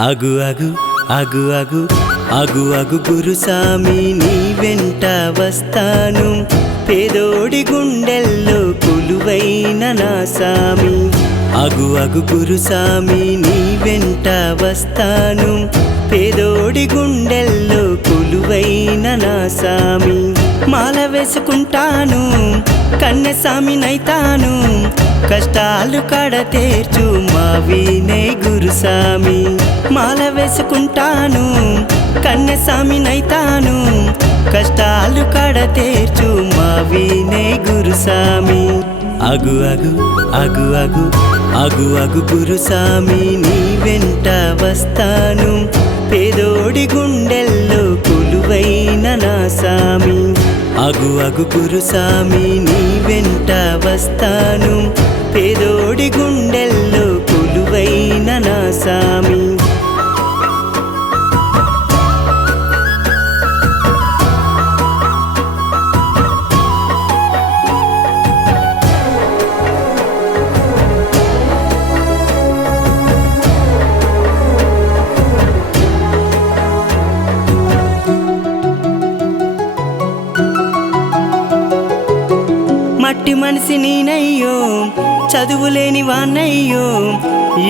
అగు అగు అగు అగు అగు అగు గురుసామి నీ వెంట వస్తాను పేదోడి గుండెల్లో కొలువైన నా సామి అగు అగు గురుసామి నీ వెంట వస్తాను పేదోడి గుండెల్లో కొలువైన నా సామి మాల వేసుకుంటాను కన్నె సామినైతాను కష్టాలు కడతీర్చు మా వినయ్ గురుసామి మాల వేసుకుంటాను కన్నె సామినైతాను కష్టాలు కడతీర్చు మా వినయ్ గురుసామి అగు అగు అగు అగు అగు అగు గురుసామి నీ వెంట వస్తాను పేదోడి గుండెల్లో కొలువైన నా సామి అగు అగు గురుసామి నీ వెంట వస్తాను పేదోడి గుండెల్లో కొలువైన నా సామి మట్టి మనిషి నేనయ్యో చదువులేని వాన్నయ్యో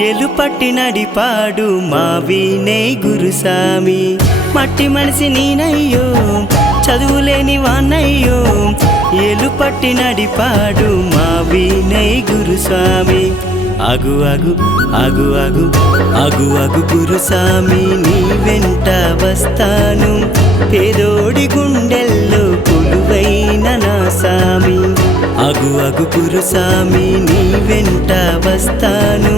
ఏలు పట్టి నడిపాడు మా వినయ్ గురుసామి మట్టి మనిషి నేనయ్యో చదువులేని వాన్నయ్యో ఏలు పట్టి నడిపాడు మా వినయ్ గురుస్వామి అగు అగు అగు అగు అగు అగు గురుసామి నీ వెంట వస్తాను పేదోడి గుండెల్లో కొలువైన నా సామి అగు అగు గురుసామి నీ వెంట వస్తాను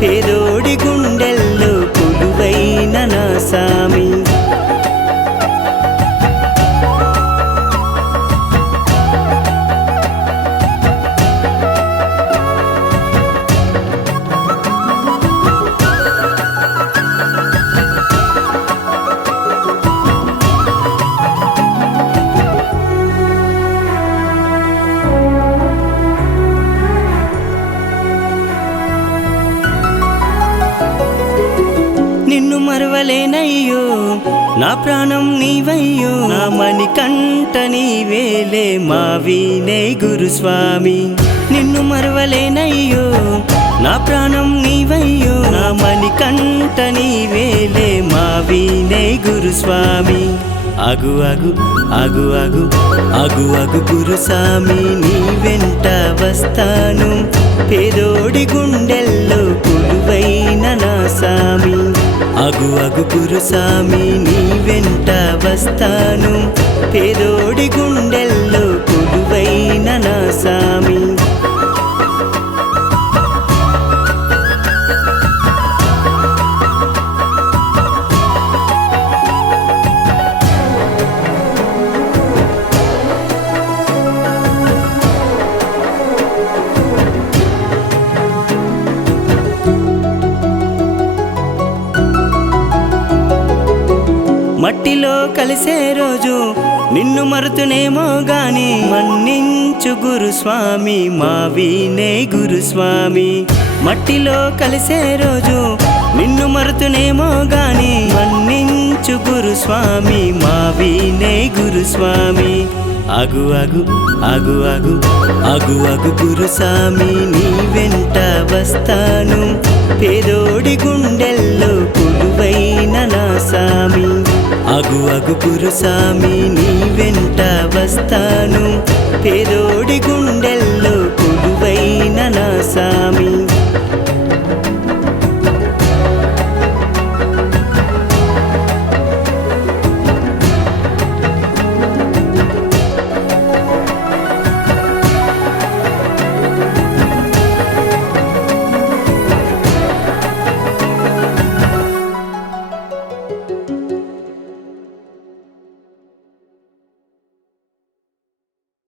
పేదోడి గుండెల్లో కొలువైన నా సామి నిన్ను మరవలేనయ్యో నా ప్రాణం నీవయ్యో నా మణికంఠ నీవేలే మా వినయ్ గురుస్వామి నిన్ను మరవలేనయ్యో నా ప్రాణం నీవయ్యో నా మణికంఠ నీవేలే మా వినయ్ గురుస్వామి అగు అగు అగు అగు అగు అగు గురుసామి నీ వెంట వస్తాను పేదోడి గుండెల్లో కొలువైన నా సామి అగు అగు గురుసామి నీ వెంట వస్తాను పేదోడి గుండెల్లో కొలువైన నా సామి మట్టిలో కలిసే రోజు నిన్ను మరుతునేమో గాని మన్నించు గురుస్వామి మా వినయ్ గురుస్వామి మట్టిలో కలిసే రోజు నిన్ను మరుతునేమో గాని మన్నించు గురుస్వామి మా వినయ్ గురుస్వామి అగు అగు అగు అగు అగు అగు గురుసామి నీ వెంట వస్తాను పేదోడి గుండెల్లో కొలువైన నా సామి అగు అగు గురుసామి నీ వెంట వస్తాను పేదోడి